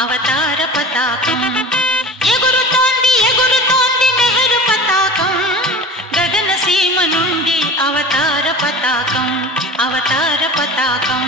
అవతార పతాకం ఎగురుతోంది ఎగురుతోంది నెహరు పతాకం గగన సీమ నుండి అవతార పతాకం అవతార పతాకం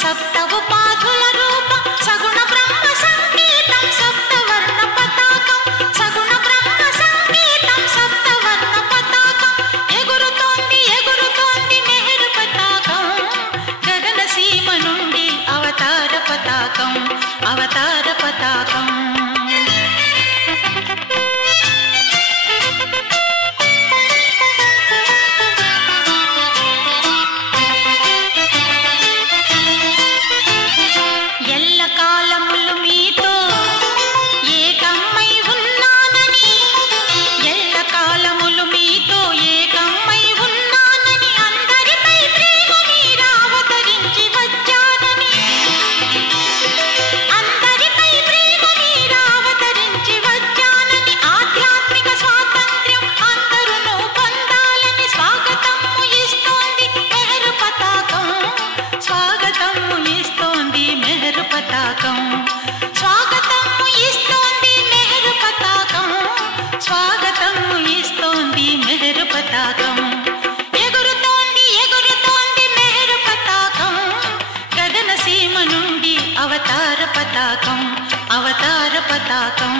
సప్త ఉపాధుల రూపం సగుణ బ్రహ్మ సంగీతం సప్తవర్ణ పతాకం సగుణ బ్రహ్మ సంగీతం సప్తవర్ణ పతాకం ఎగురుతోంది ఎగురుతోంది నెహరు పతాకం గగన సీమ నుండి అవతార పతాకం అవతార పతాకం ఎగురుతోంది ఎగురుతోంది నెహరు పతాకం గగన సీమ నుండి అవతార పతాకం అవతార పతాకం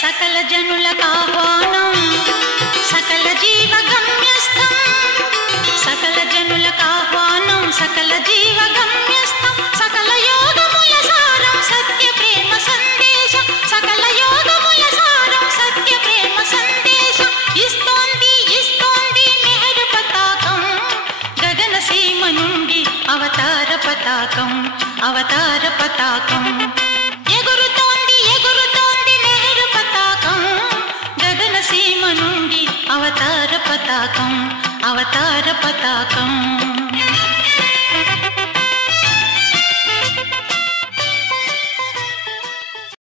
సకల జనులకు ఆహ్వానం సకల జీవ గమ్యస్థం సకల జనులకు ఆహ్వానం సకల జీవ గమ్యస్థం సకల యోగముల సారం సత్య ప్రేమ సందేశం సకల యోగముల సారం సత్య ప్రేమ సందేశం ఇస్తోంది ఇస్తోంది నెహరు పతాకం గగన సీమ నుండి అవతార పతాకం అవతార పతాకం ఎగురుతోంది ఎగురుతోంది నెహరు పతాకం గగన సీమ నుండి అవతార పతాకం అవతార పతాకం